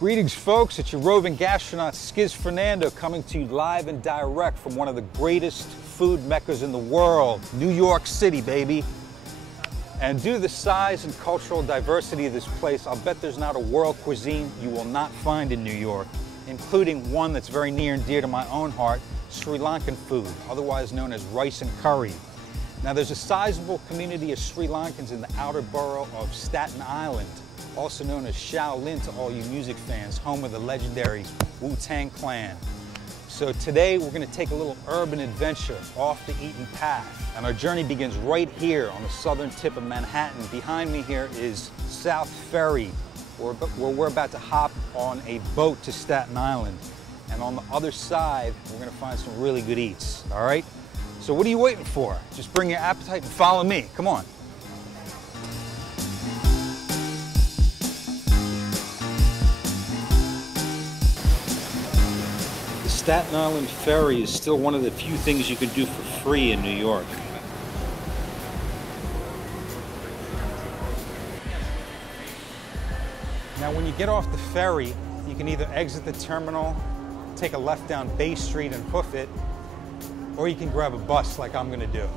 Greetings, folks. It's your roving gastronaut, Skiz Fernando, coming to you live and direct from one of the greatest food meccas in the world, New York City, baby. And due to the size and cultural diversity of this place, I'll bet there's not a world cuisine you will not find in New York, including one that's very near and dear to my own heart, Sri Lankan food, otherwise known as rice and curry. Now, there's a sizable community of Sri Lankans in the outer borough of Staten Island, also known as Shaolin to all you music fans, home of the legendary Wu-Tang Clan. So today we're going to take a little urban adventure off the beaten path, and our journey begins right here on the southern tip of Manhattan. Behind me here is South Ferry, where we're about to hop on a boat to Staten Island. And on the other side, we're going to find some really good eats, all right? So what are you waiting for? Just bring your appetite and follow me. Come on. The Staten Island Ferry is still one of the few things you can do for free in New York. Now, when you get off the ferry, you can either exit the terminal, take a left down Bay Street and hoof it, or you can grab a bus like I'm gonna do.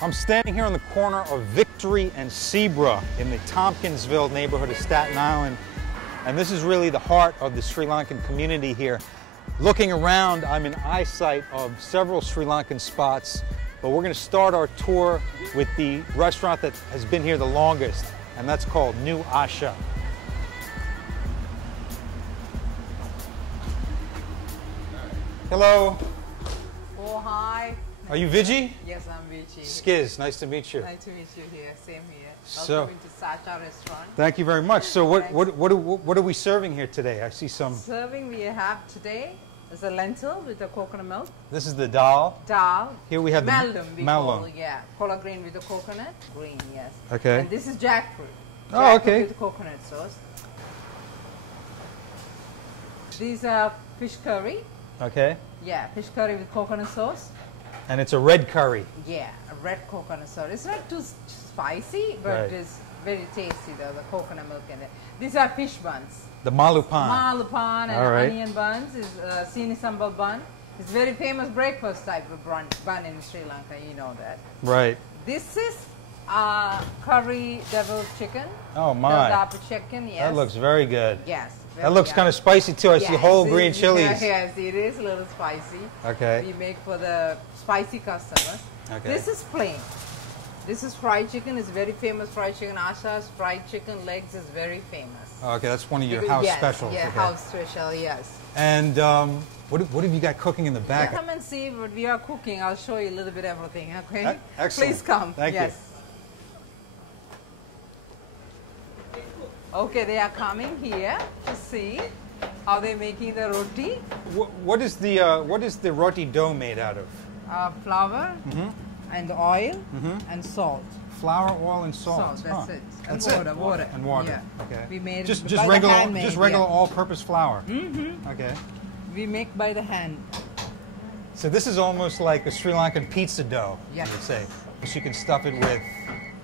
I'm standing here on the corner of Victory and Zebra in the Tompkinsville neighborhood of Staten Island. And this is really the heart of the Sri Lankan community here. Looking around, I'm in eyesight of several Sri Lankan spots, but we're gonna start our tour with the restaurant that has been here the longest, and that's called New Asha. Hello. Oh, hi. Are you Viji? Yes, I'm Viji. Skiz, nice to meet you. Nice to meet you here. Same here. So, Welcome to Sunrasa Restaurant. Thank you very much. So what are we serving here today? I see some. Serving we have today is a lentil with the coconut milk. This is the dal. Dal. Here we have the Call, yeah. Collard green with the coconut. Green, yes. Okay. And this is jackfruit. Oh, okay. With the coconut sauce. These are fish curry. Okay. Yeah, fish curry with coconut sauce. And it's a red curry. Yeah, a red coconut sauce. It's not too spicy, but right. It's very tasty though, the coconut milk in it. These are fish buns. The malupan. Malupan and right. Onion buns is sini sambal bun. It's very famous breakfast type of bun in Sri Lanka, you know that. Right. This is curry deviled chicken. Oh my. Deviled chicken, yes. That looks very good. Yes. That looks kind of spicy too. I see whole green chilies. Yes, it is a little spicy. Okay. We make for the spicy customers. Okay. This is plain. This is fried chicken. It's very famous fried chicken. Asha's fried chicken legs is very famous. Okay, that's one of your house specials. Yeah, okay. house special, yes. And what have you got cooking in the back? Come and see what we are cooking. I'll show you a little bit everything, okay? Excellent. Please come. Thank you. Okay, they are coming here to see how they're making the roti. What is the roti dough made out of? Flour and oil and salt. Flour, oil, and salt. That's it. And that's water. And water. Yeah. Okay. We made just by regular, the handmade, just regular all-purpose flour. Okay. We make by the hand. So this is almost like a Sri Lankan pizza dough, yes. you would say. Because you can stuff it with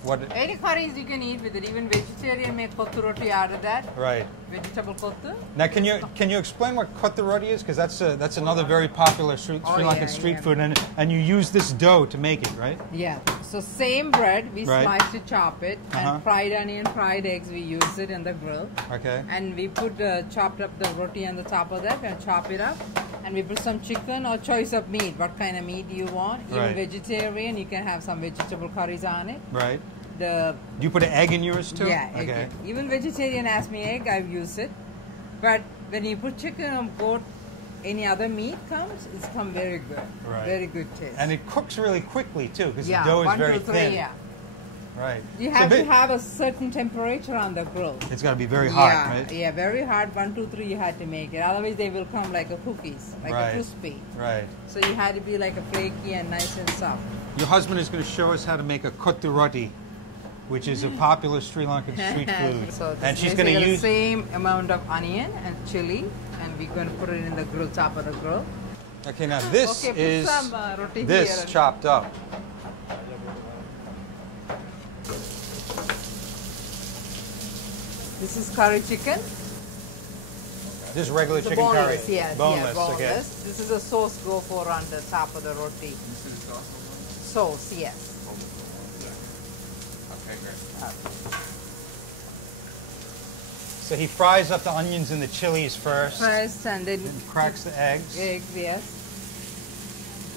what? Any curries you can eat with it. Even vegetarian make kottu roti out of that. Right. Vegetable kottu. Now, can you explain what kottu roti is? Because that's another very popular Sri Lankan street food, and you use this dough to make it, right? Yeah. So same bread, we slice it, chop it, and fried onion, fried eggs, we use it in the grill. Okay. And we put chopped up the roti on the top of that and chop it up. And we put some chicken or choice of meat. What kind of meat do you want? Even vegetarian, you can have some vegetable curries on it. Right. Do you put an egg in yours too? Yeah, egg. Even vegetarian ask me egg, I've used it. But when you put chicken or goat, any other meat comes, it's come very good. Right. Very good taste. And it cooks really quickly too, because the dough is very thin. Yeah. Right. You have to have a certain temperature on the grill. It's got to be very hot, right? Yeah, very hot. 1, 2, 3 you had to make it. Otherwise they will come like a cookies, like a crispy. Right. So you had to be like a flaky and nice and soft. Your husband is going to show us how to make a kottu roti, which is a popular Sri Lankan street food. So and she's going to use the same amount of onion and chili, and we're going to put it in the grill, top of the grill. Okay, now this is roti this chopped up. This is curry chicken. This is regular chicken boneless, curry. Yes, boneless, yeah, boneless. Okay. This is a sauce go for on the top of the roti. This is sauce. Sauce, yes. Okay, great. So he fries up the onions and the chilies first. First, and then cracks the eggs. Eggs, yes.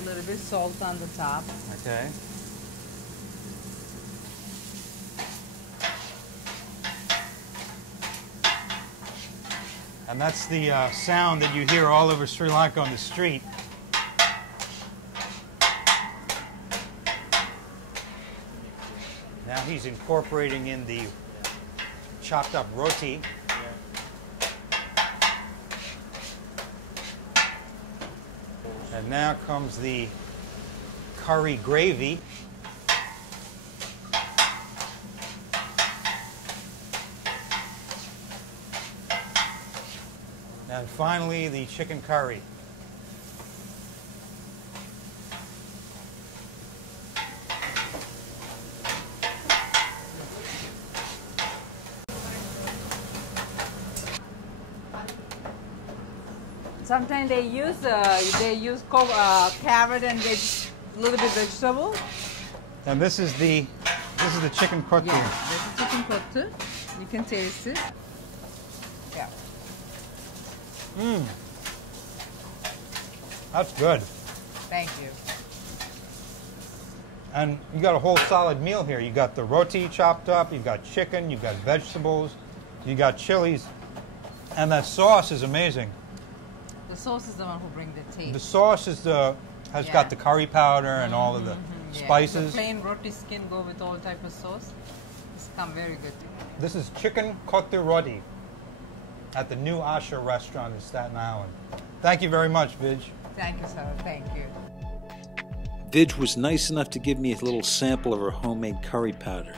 A little bit salt on the top. Okay. And that's the sound that you hear all over Sri Lanka on the street. Now he's incorporating in the chopped up roti. And now comes the curry gravy. And finally, the chicken curry. Sometimes they use carrot and a little bit vegetable. And this is the chicken kottu. Yeah, this is chicken kottu. You can taste it. Yeah. Mmm. That's good. Thank you. And you got a whole solid meal here. You got the roti chopped up, you've got chicken, you've got vegetables, you got chilies, and that sauce is amazing. The sauce is the one who brings the taste. The sauce has got the curry powder and all of the spices. The plain roti skin go with all type of sauce. It's come very good. This is chicken kottu roti at the new Asha restaurant in Staten Island. Thank you very much, Vij. Thank you, sir. Thank you. Vij was nice enough to give me a little sample of her homemade curry powder.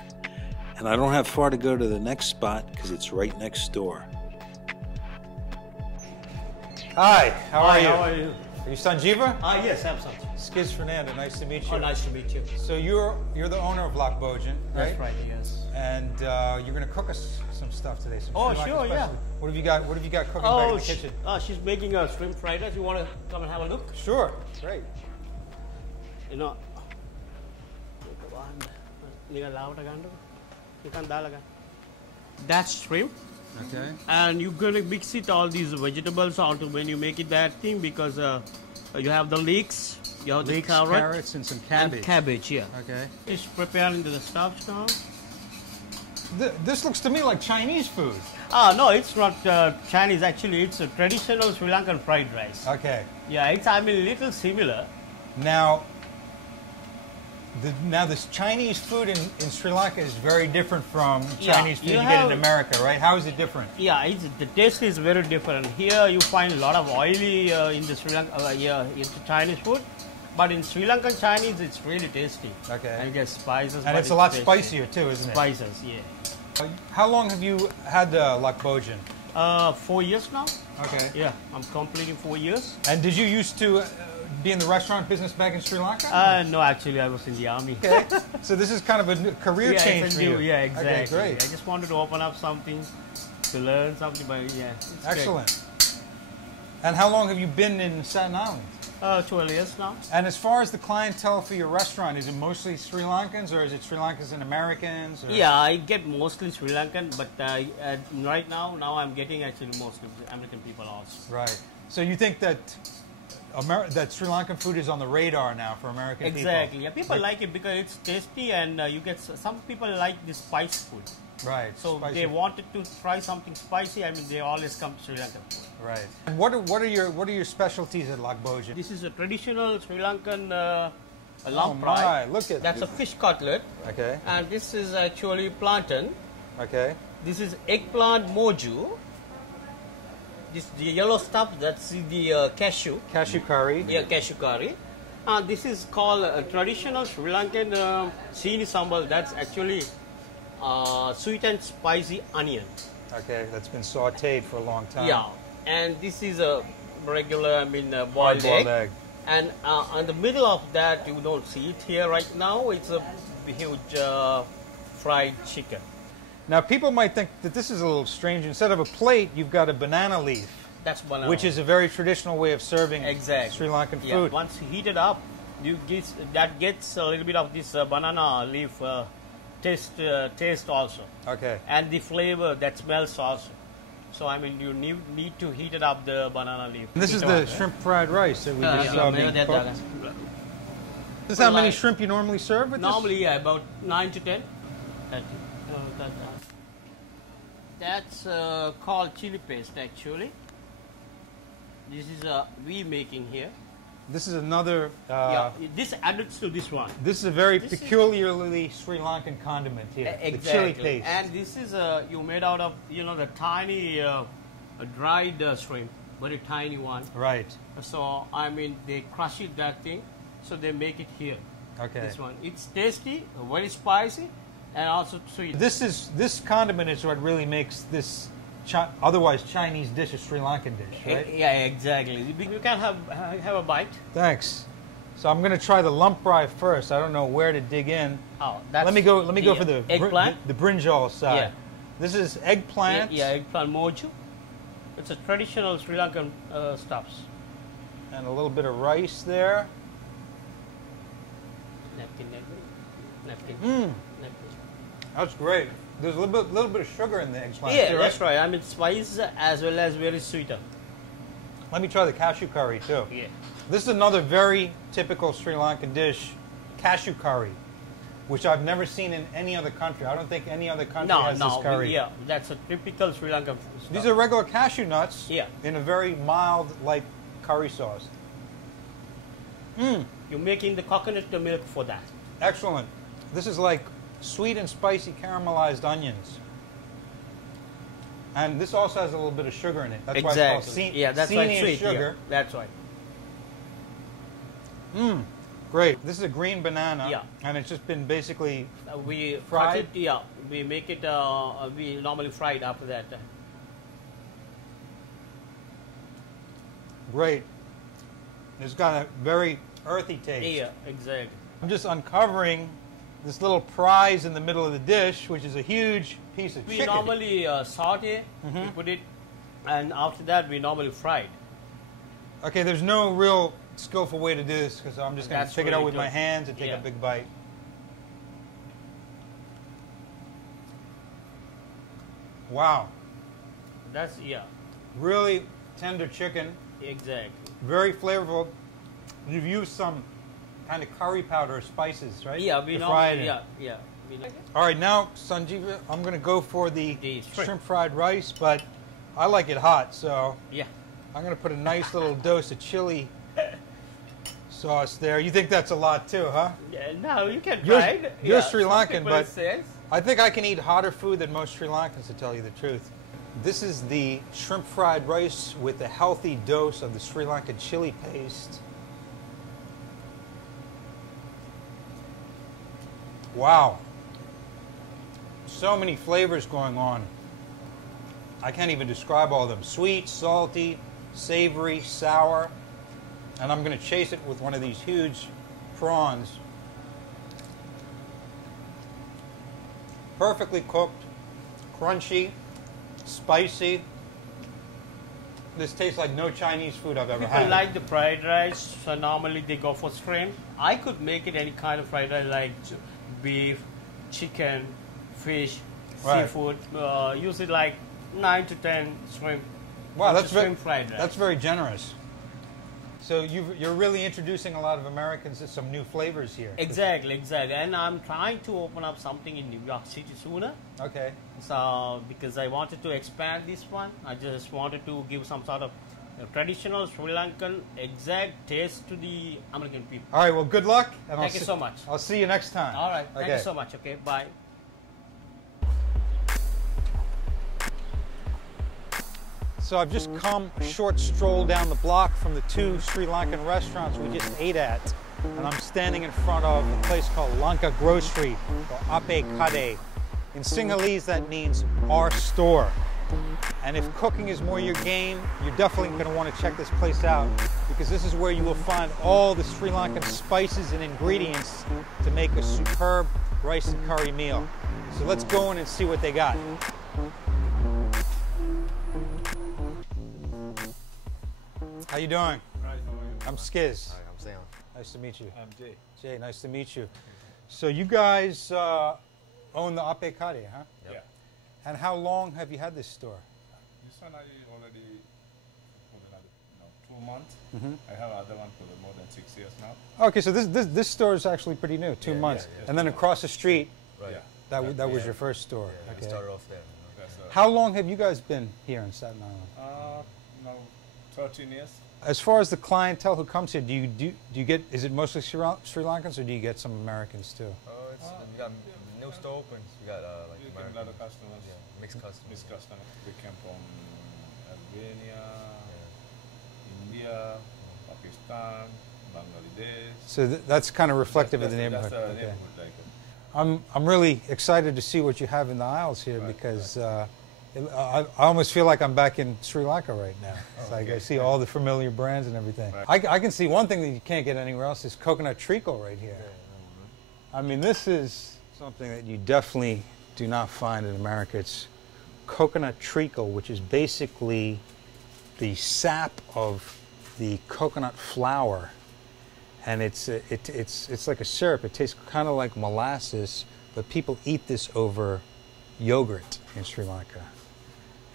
And I don't have far to go to the next spot because it's right next door. Hi, how are you? How are you? Are you Sanjeeva? Yes, I'm Sanjeeva. Skiz Fernando, nice to meet you. Oh, nice to meet you. So you're the owner of Lok Bojan, right? That's right, yes. And you're going to cook us some stuff today. Some Oh, Sri Lankan sure, yeah. specialty. What have you got? What have you got cooking back in the kitchen? She's making a shrimp fried rice. You want to come and have a look? Sure, great. You know. That's shrimp. Okay. And you're going to mix it all these vegetables out when you make it that thing because you have the leeks, you have the carrots, and some cabbage. And cabbage, yeah. Okay. It's preparing the stuff now. This looks to me like Chinese food. No, it's not Chinese. Actually, it's a traditional Sri Lankan fried rice. Okay. Yeah, it's a little similar. Now, this Chinese food in Sri Lanka is very different from Chinese food you get in America, right? How is it different? Yeah, the taste is very different. Here you find a lot of oily in the Sri Lanka, in the Chinese food. But in Sri Lankan Chinese, it's really tasty. Okay. And you get spices. And it's a lot tasty. spicier too, isn't it? Spices, yeah. How long have you had Lok Bojan? 4 years now. Okay. Yeah, I'm completing 4 years. And did you used to be in the restaurant business back in Sri Lanka? No, actually, I was in the army. Okay. So this is kind of a career change for you. Yeah, exactly. Okay, great. I just wanted to open up something, to learn something, but yeah. Excellent. And how long have you been in Staten Island? 12 years now. And as far as the clientele for your restaurant, is it mostly Sri Lankans or is it Sri Lankans and Americans? Or? Yeah, I get mostly Sri Lankan, but right now I'm getting actually mostly American people also. Right. So you think that that Sri Lankan food is on the radar now for American people? Exactly. Yeah, people like it because it's tasty and you get some people like the spice food. Right. So spicy. they wanted to try something spicy. I mean, they always come to Sri Lankan food. Right. And what are your specialties at Lok Bojan? This is a traditional Sri Lankan a lump my, fry. look at That's a this. fish cutlet. Okay, And this is actually plantain. okay. This is eggplant moju. This the yellow stuff, that's the cashew. Cashew curry. Yeah, cashew curry. And this is called a traditional Sri Lankan chini sambal. That's actually sweet and spicy onion. Okay, that's been sautéed for a long time. Yeah. And this is a regular, boiled egg. And on the middle of that, you don't see it here right now. It's a huge fried chicken. Now, people might think that this is a little strange. Instead of a plate, you've got a banana leaf, That's banana. which is a very traditional way of serving exactly Sri Lankan Yeah. food. Once heated up, that gets a little bit of this banana leaf taste also, Okay. and the flavor that smells also. So you need to heat it up the banana leaf. And this is the shrimp fried rice that we just saw being cooked. This is how many shrimp you normally serve with Normally, yeah, about 9 to 10. That's called chili paste actually. This is we making here. this? This is another. Yeah, this added to this one. This is a very This is- peculiarly Sri Lankan condiment here. Exactly. The chili paste. And this is you made out of the tiny dried shrimp, very tiny one. Right. So they crush it that thing, so they make it here. Okay. This one, it's tasty, very spicy, and also sweet. This condiment is what really makes this otherwise Chinese dish a Sri Lankan dish, right? Yeah, exactly. You can have a bite. Thanks. So I'm going to try the lump fry first. I don't know where to dig in. Oh, that's Let me go for the eggplant. the brinjal side. Yeah. This is eggplant. Yeah, eggplant moju. It's a traditional Sri Lankan stuffs. And a little bit of rice there. Napkin. Mmm, that's great. There's a little bit of sugar in the eggplant. Yeah, too, that's right. right. Spice as well as very sweeter. Let me try the cashew curry too. Yeah. This is another very typical Sri Lankan dish, cashew curry, which I've never seen in any other country. I don't think any other country has this curry. Yeah, that's a typical Sri Lankan stuff. These are regular cashew nuts Yeah. in a very mild, light curry sauce. Mmm, You're making the coconut milk for that. excellent. This is like sweet and spicy caramelized onions. And this also has a little bit of sugar in it. That's why it's called Yeah, that's why it's and sweet. sugar. Yeah, that's right. Mmm, great. This is a green banana. Yeah. And it's just been basically We Fried? cut it. Yeah, we make it. We normally fry it after that. great. It's got a very earthy taste. Yeah, exactly. I'm just uncovering this little prize in the middle of the dish, which is a huge piece of We chicken. normally saute. We put it, and after that we normally fry it. Okay, there's no real skillful way to do this because I'm just going to That's take it out really with my good. hands and take Yeah. a big bite. Wow, That's really tender chicken, exactly. very flavorful. You've used some kind of curry powder or spices, right? Yeah, we to fry it normally in. We All right, now, Sanjeeva, I'm going to go for the The shrimp. shrimp fried rice, but I like it hot, so yeah. I'm going to put a nice little dose of chili sauce there. You think that's a lot too, huh? Yeah, no, you can You're- try it. you're Yeah, Sri some Lankan, people but- says. I think I can eat hotter food than most Sri Lankans, to tell you the truth. This is the shrimp fried rice with a healthy dose of the Sri Lankan chili paste. Wow. So many flavors going on. I can't even describe all of them. Sweet, salty, savory, sour. And I'm going to chase it with one of these huge prawns. Perfectly cooked, crunchy, spicy. This tastes like no Chinese food I've ever People had. like the fried rice, so normally they go for shrimp. I could make it any kind of fried rice like beef, chicken, fish, Right. seafood. Use it like 9 to 10 shrimp. Wow, It's that's a very, shrimp fried rice. that's very generous. So you're really introducing a lot of Americans to some new flavors here. Exactly. And I'm trying to open up something in New York City sooner. Okay. So because I wanted to expand this one, I just wanted to give some sort of The traditional Sri Lankan exact taste to the American people. All right, well, good luck. And Thank you so much. I'll see you next time. All right, thank you so much. Okay, bye. So I've just come a short stroll down the block from the two Sri Lankan restaurants we just ate at. And I'm standing in front of a place called Lanka Grocery, or Ape Kade. In Sinhalese, that means our store. And if cooking is more your game, you're definitely going to want to check this place out, because this is where you will find all the Sri Lankan spices and ingredients to make a superb rice and curry meal. So let's go in and see what they got. How you doing? Right, how are you? I'm Skiz. Hi, I'm Sam. Nice to meet you. I'm Jay. Jay, nice to meet you. So you guys own the Ape Kade, huh? Yeah. And how long have you had this store? This one I already for another 2 months. Mm-hmm. I have other one for more than 6 years now. Okay, so this store is actually pretty new, 2 months. yeah, and then across the street, Right. that was your first store. Yeah, Okay. we started off there. That's, How long have you guys been here in Staten Island? now 13 years. As far as the clientele who comes here, do you get, is it mostly Sri Lankans, or do you get some Americans too? We got new store opens. We got like You get a American, lot of customers. yeah, mixed customers. Mixed customers. They came from Albania, India, Pakistan, Bangladesh. So that's kind of reflective of the That's neighborhood. the Okay. neighborhood, like I'm really excited to see what you have in the aisles here, because I almost feel like I'm back in Sri Lanka right now. It's like I see all the familiar brands and everything. Right. I can see one thing that you can't get anywhere else is coconut treacle right here. I mean, this is something that you definitely do not find in America. It's coconut treacle, which is basically the sap of the coconut flour, and it's like a syrup. It tastes kind of like molasses, but people eat this over yogurt in Sri Lanka.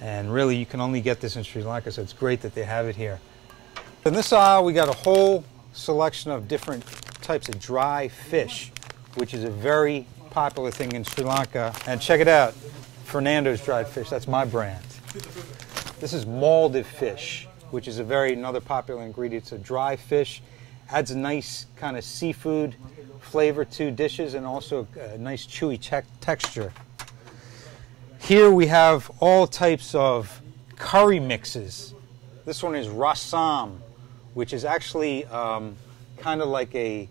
And really, you can only get this in Sri Lanka, so it's great that they have it here. In this aisle, we got a whole selection of different types of dry fish, which is a very popular thing in Sri Lanka. And check it out, Fernando's dried fish. That's my brand. This is molded fish, which is another popular ingredient. It's a dry fish, adds a nice kind of seafood flavor to dishes, and also a nice chewy texture. Here we have all types of curry mixes. This one is rasam, which is actually kind of like a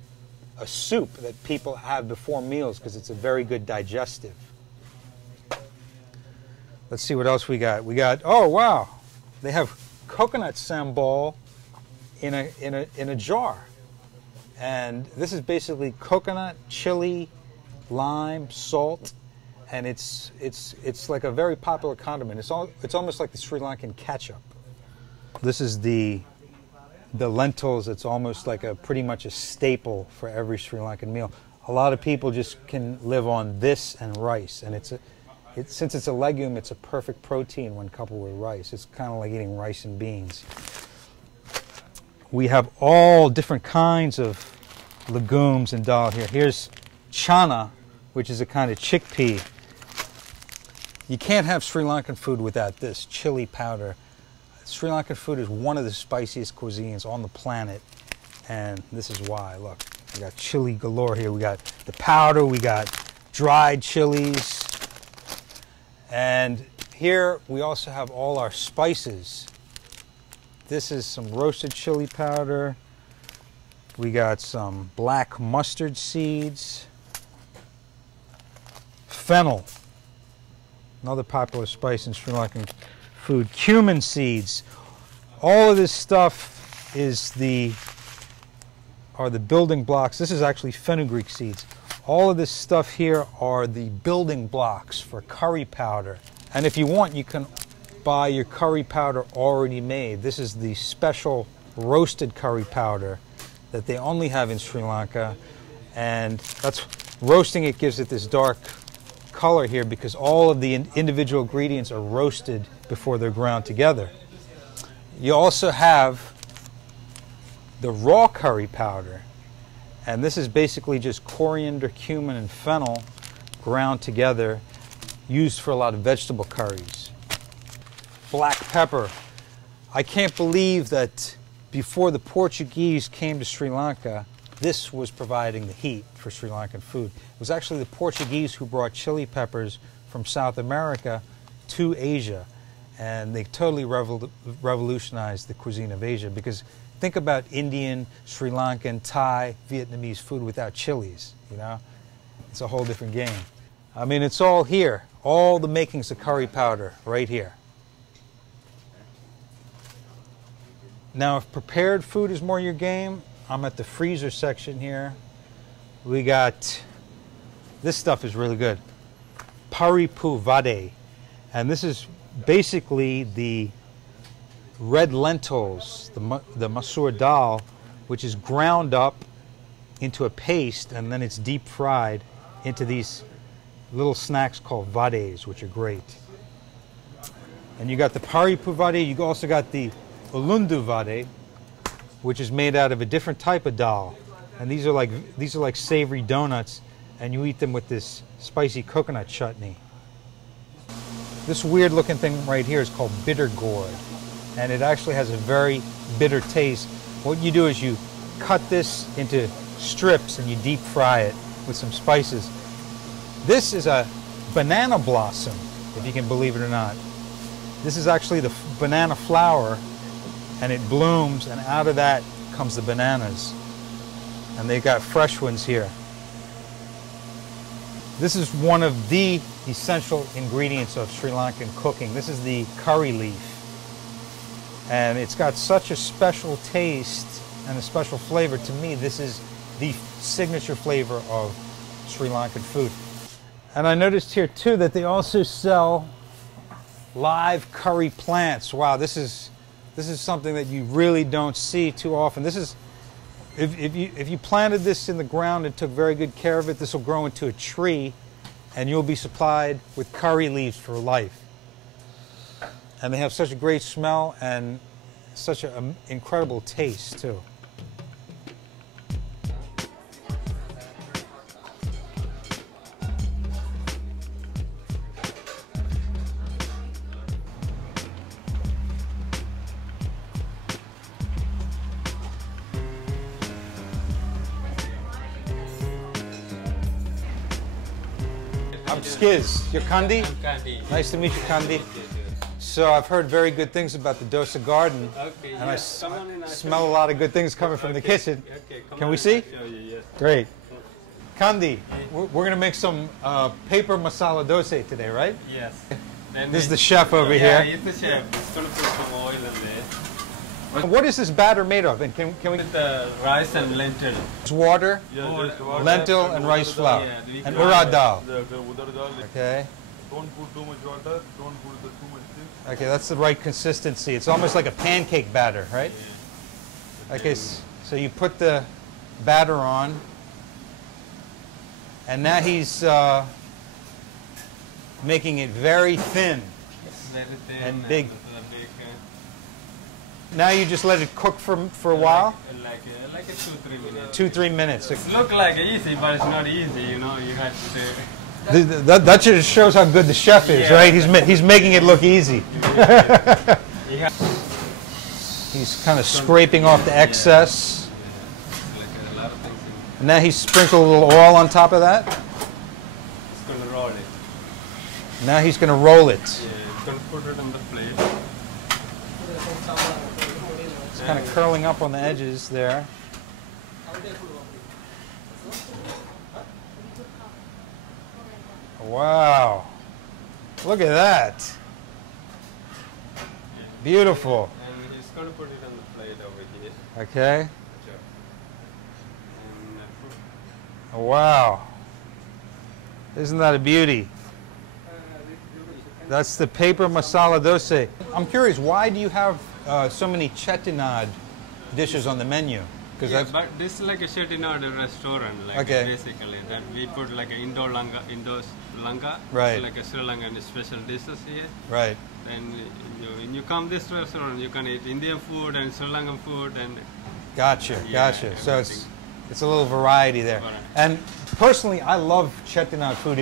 soup that people have before meals, because it's a very good digestive. Let's see what else we got. We got, oh wow, they have coconut sambal in a jar. And this is basically coconut, chili, lime, salt, and it's like a very popular condiment. It's almost like the Sri Lankan ketchup. This is the lentils. It's almost like pretty much a staple for every Sri Lankan meal. A lot of people just can live on this and rice, and since it's a legume, it's a perfect protein when coupled with rice. It's kind of like eating rice and beans. We have all different kinds of legumes and dal here. Here's chana, which is a kind of chickpea. You can't have Sri Lankan food without this chili powder. Sri Lankan food is one of the spiciest cuisines on the planet, and this is why. Look, we got chili galore here. We got the powder, we got dried chilies, and here we also have all our spices. This is some roasted chili powder. We got some black mustard seeds, fennel, another popular spice in Sri Lankan food, cumin seeds. All of this stuff are the building blocks. This is actually fenugreek seeds. All of this stuff here are the building blocks for curry powder. And if you want, you can buy your curry powder already made. This is the special roasted curry powder that they only have in Sri Lanka, and roasting it gives it this dark color here, because all of the individual ingredients are roasted before they're ground together. You also have the raw curry powder, and this is basically just coriander, cumin, and fennel ground together, used for a lot of vegetable curries. Black pepper. I can't believe that before the Portuguese came to Sri Lanka, this was providing the heat for Sri Lankan food. It was actually the Portuguese who brought chili peppers from South America to Asia, and they totally revolutionized the cuisine of Asia, because think about Indian, Sri Lankan, Thai, Vietnamese food without chilies, you know? It's a whole different game. I mean, it's all here. All the makings of curry powder right here. Now, if prepared food is more your game, I'm at the freezer section here. We got, this stuff is really good. Paripu vade. And this is basically the red lentils, the masoor dal, which is ground up into a paste, and then it's deep fried into these little snacks called vades, which are great. And you got the paripu vade. You also got the ulundu vade, which is made out of a different type of dal. And these are like savory donuts, and you eat them with this spicy coconut chutney. This weird looking thing right here is called bitter gourd, and it actually has a very bitter taste. What you do is you cut this into strips and you deep fry it with some spices. This is a banana blossom, if you can believe it or not. This is actually the banana flower, and it blooms, and out of that comes the bananas. And they've got fresh ones here. This is one of the essential ingredients of Sri Lankan cooking. This is the curry leaf. And it's got such a special taste and a special flavor. To me, this is the signature flavor of Sri Lankan food. And I noticed here too that they also sell live curry plants. Wow, this is something that you really don't see too often. This is, if you planted this in the ground and took very good care of it, this will grow into a tree, and you'll be supplied with curry leaves for life. And they have such a great smell and such an incredible taste too. I'm Skiz. You're Kandi? I'm Kandi. Nice to meet you, Kandi. So I've heard very good things about the dosa garden, Okay, and yes. Come on in, I smell a lot of good things coming from the kitchen. Okay, Can we see? Show you, yes. Great. Kandi, we're going to make some paper masala dosa today, right? Yes. Then This is the chef over yeah, here. he's the chef. He's going to put some oil in there. What is this batter made of? And can we? With the rice and lentil. It's water, lentil, and rice flour, Yeah, and urad dal. The udar dal. Okay. Don't put too much water. Don't put too much thing. Okay, that's the right consistency. It's almost like a pancake batter, right? Okay, so you put the batter on, and now he's making it very thin. Very thin And big. bacon. Now you just let it cook for a while? Like a 2-3 minutes. 2-3 minutes. It look like easy, but it's not easy. You know, you have to. That just shows how good the chef is, Yeah. right? He's making it look easy. He's kind of scraping off the excess. Like a lot of things. And now he's sprinkled a little oil on top of that. It's gonna roll it. Now he's going to roll it. Yeah, it's gonna put it on the plate. It's kind of curling up on the edges there. Wow. Look at that. Beautiful. And he's gonna put it on the plate over here. Okay. And Wow. Isn't that a beauty? That's the paper masala dosa. I'm curious, why do you have so many chettinad dishes on the menu? yeah, but this is like a Chettinad restaurant, like Okay. basically that we put like an Indo Lanka, Right. like a Sri Lankan special dishes here. Right. And when you come this restaurant, you can eat Indian food and Sri Lankan food and Gotcha, Yeah, gotcha. So everything. it's a little variety there. Variety. And personally, I love chettinad food.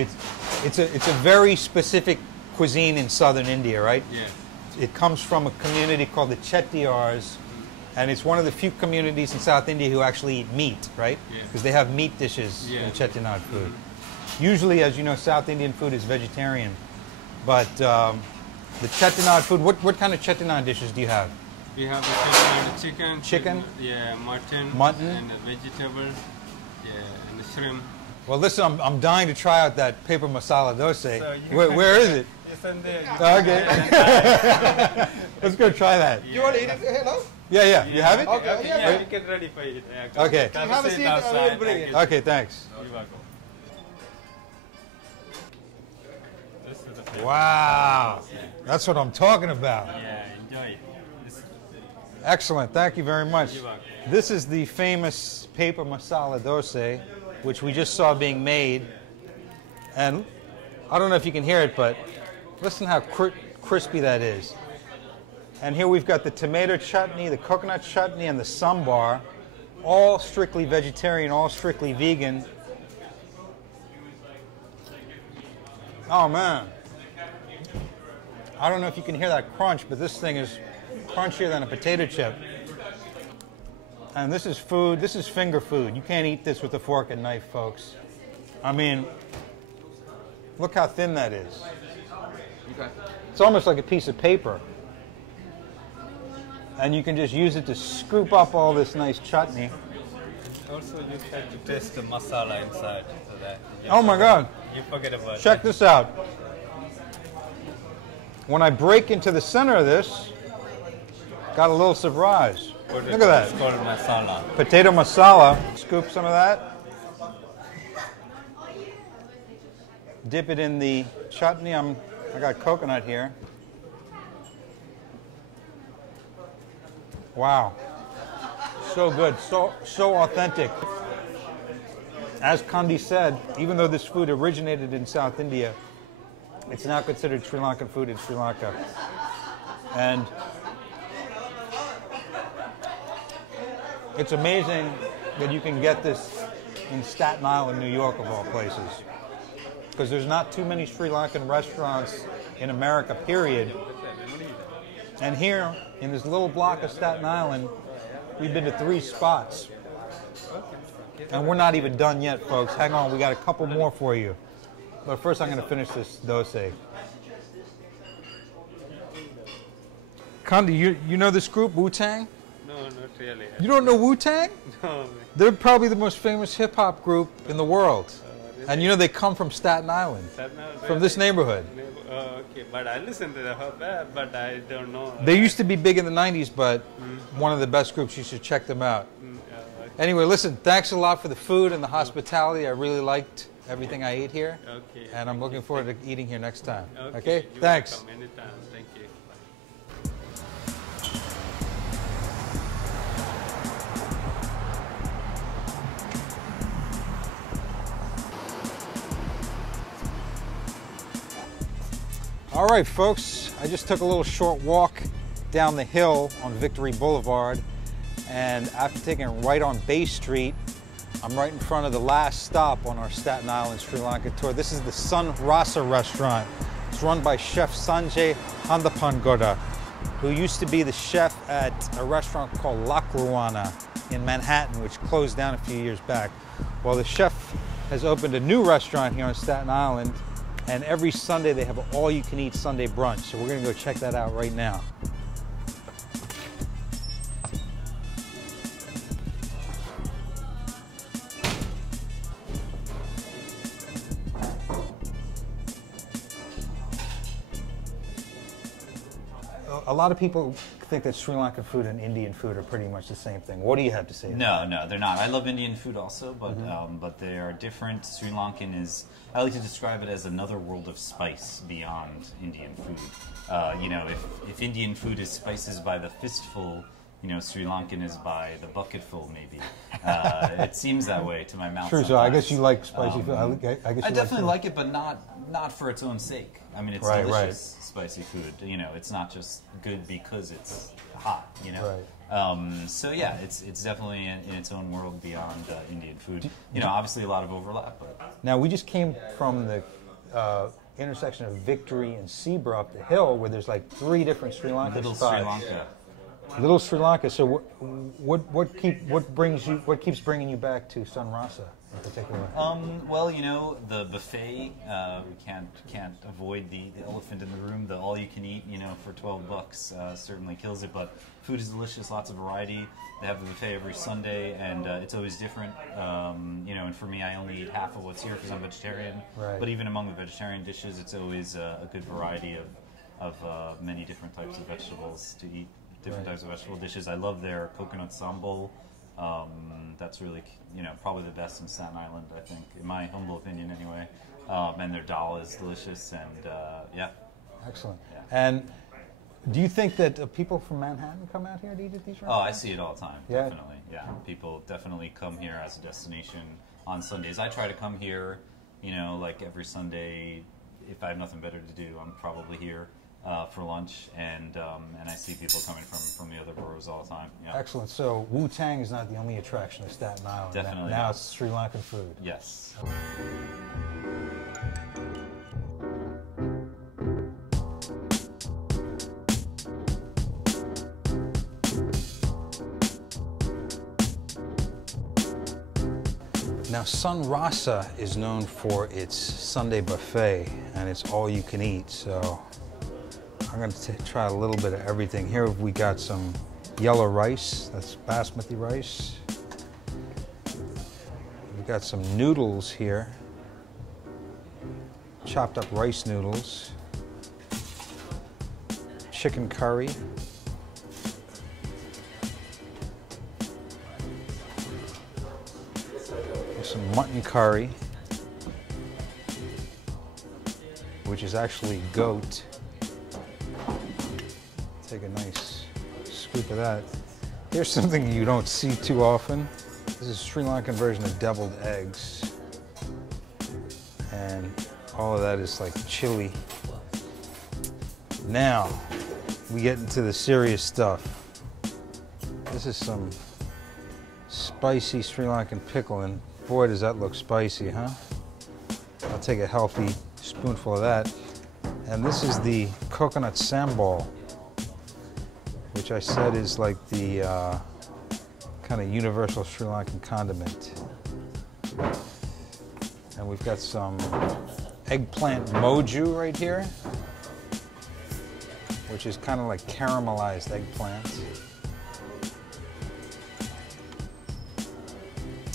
It's a very specific cuisine in southern India, right? yeah. It comes from a community called the Chettiars, and it's one of the few communities in South India who actually eat meat, right? Because they have meat dishes in Chettinad food. Usually, as you know, South Indian food is vegetarian, but the Chettinad food, what kind of Chettinad dishes do you have? We have the chicken. Chicken? Yeah, mutton. Mutton? And the vegetable. Yeah, and the shrimp. Well, listen, I'm dying to try out that paper masala dosa. Where is it? It's in there. Okay. Let's go try that. You want to eat it here now? Yeah. You have it? Okay. Yeah, we can ready for it. Yeah, Okay. You have a seat, I will bring it. Okay, thanks. You're welcome. This is the favorite. Wow. That's what I'm talking about. Yeah, enjoy it. Excellent. Thank you very much. You're welcome. This is the famous paper masala dosa, which we just saw being made. And I don't know if you can hear it, but listen how crispy that is. And here we've got the tomato chutney, the coconut chutney, and the sambar, all strictly vegetarian, all strictly vegan. Oh man. I don't know if you can hear that crunch, but this thing is crunchier than a potato chip. And this is food, this is finger food. You can't eat this with a fork and knife, folks. I mean, look how thin that is. Okay. It's almost like a piece of paper. And you can just use it to scoop up all this nice chutney. Also, you have to taste the masala inside, so that. Oh my God. You forget about it. Check this out. When I break into the center of this, got a little surprise. Look at that. It's called masala. Potato masala. Scoop some of that. Dip it in the chutney. I got coconut here. Wow. So good. So authentic. As Kandi said, even though this food originated in South India, it's now considered Sri Lankan food in Sri Lanka. And it's amazing that you can get this in Staten Island, New York, of all places. Because there's not too many Sri Lankan restaurants in America, period. And here, in this little block of Staten Island, we've been to 3 spots. And we're not even done yet, folks. Hang on, we got a couple more for you. But first I'm going to finish this dosa. Kandi, you know this group, Wu-Tang? No, not really. You don't know Wu-Tang? No. They're probably the most famous hip-hop group in the world. Really? And you know they come from Staten Island, from this neighborhood. Okay, but I listen to the but I don't know. They used to be big in the 90s, but one of the best groups. You should check them out. Anyway, listen, thanks a lot for the food and the hospitality. I really liked everything I ate here. Okay. And I'm looking forward to eating here next time. Okay? Okay? You're Thanks. welcome anytime. Thank you. All right, folks, I just took a little short walk down the hill on Victory Boulevard, and after taking it right on Bay Street, I'm right in front of the last stop on our Staten Island, Sri Lanka tour. This is the Sunrasa Restaurant. It's run by Chef Sanjay Handapangoda, who used to be the chef at a restaurant called Lok Bojan in Manhattan, which closed down a few years back. Well, the chef has opened a new restaurant here on Staten Island, and every Sunday they have an all-you-can-eat Sunday brunch. So we're gonna go check that out right now. A lot of people think that Sri Lankan food and Indian food are pretty much the same thing. What do you have to say? No, they're not. I love Indian food also, but but they are different. Sri Lankan is, I like to describe it as another world of spice beyond Indian food. You know, if Indian food is spices by the fistful, you know, Sri Lankan is by the bucketful, maybe. It seems that way to my mouth. True, so I guess you like spicy food. I definitely like it, but not for its own sake. I mean, it's delicious, spicy food. You know, it's not just good because it's hot, you know? Right. So yeah, it's definitely in its own world beyond Indian food. You know, obviously a lot of overlap. But Now, we just came from the intersection of Victory and Sebra up the hill, where there's like 3 different Sri Lankan Little spots. Sri Lanka. Little Sri Lanka. So what keeps bringing you back to Sunrasa in particular? Well, you know, the buffet. We can't avoid the elephant in the room. The all-you-can-eat, you know, for $12 certainly kills it. But food is delicious, lots of variety. They have the buffet every Sunday, and it's always different. You know, and for me, I only eat half of what's here because I'm vegetarian. Right. But even among the vegetarian dishes, it's always a good variety of many different types of vegetables to eat. Different types of vegetable dishes. I love their coconut sambal. That's really, you know, probably the best in Staten Island, I think, in my humble opinion anyway. And their dal is delicious, and yeah. Excellent. Yeah. And do you think that people from Manhattan come out here to eat at these restaurants? Oh, I see it all the time, Yeah. definitely. Yeah, people definitely come here as a destination on Sundays. I try to come here, you know, like every Sunday. If I have nothing better to do, I'm probably here. For lunch, and I see people coming from the other boroughs all the time. Yeah. Excellent. So Wu-Tang is not the only attraction of Staten Island. Definitely Now not. it's Sri Lankan food. Yes. Now Sunrasa is known for its Sunday buffet, and it's all you can eat. So I'm going to try a little bit of everything. Here we got some yellow rice, that's basmati rice. We've got some noodles here, chopped up rice noodles, chicken curry, some mutton curry, which is actually goat. Take a nice scoop of that. Here's something you don't see too often. This is a Sri Lankan version of deviled eggs. And all of that is like chili. Now, we get into the serious stuff. This is some spicy Sri Lankan pickle, and boy does that look spicy, huh? I'll take a healthy spoonful of that. And this is the coconut sambal, which I said is like the kind of universal Sri Lankan condiment. And we've got some eggplant moju right here, which is kind of like caramelized eggplant.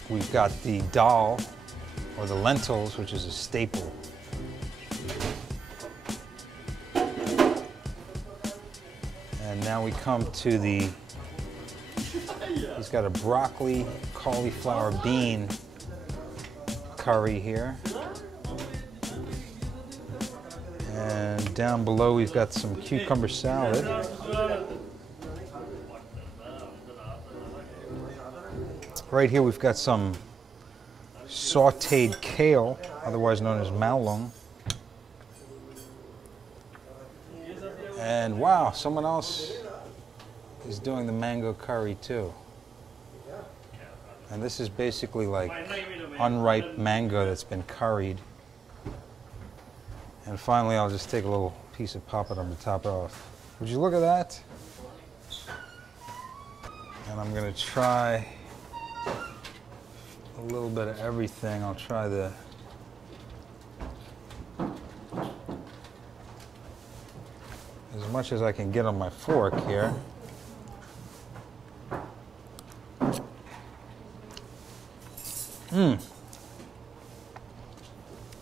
We've got the dal, or the lentils, which is a staple. And now we come to the, he's got a broccoli, cauliflower bean curry here. And down below we've got some cucumber salad. Right here we've got some sauteed kale, otherwise known as malung. And wow, someone else is doing the mango curry too. And this is basically like unripe mango that's been curried. And finally, I'll just take a little piece of poppadom to top it off. Would you look at that? And I'm going to try a little bit of everything. I'll try the as much as I can get on my fork here.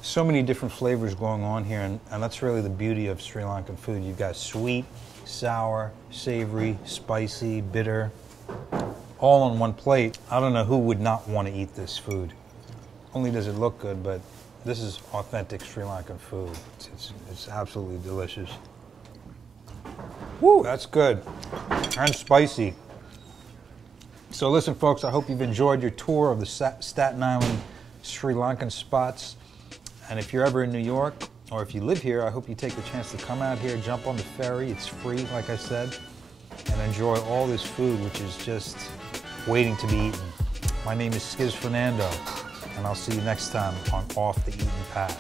So many different flavors going on here, and that's really the beauty of Sri Lankan food. You've got sweet, sour, savory, spicy, bitter, all on one plate. I don't know who would not want to eat this food. Only does it look good, but this is authentic Sri Lankan food. It's absolutely delicious. Woo, that's good. And spicy. So listen, folks, I hope you've enjoyed your tour of the Staten Island Sri Lankan spots. And if you're ever in New York, or if you live here, I hope you take the chance to come out here, jump on the ferry. It's free, like I said, and enjoy all this food, which is just waiting to be eaten. My name is Skiz Fernando, and I'll see you next time on Off the Eaten Path.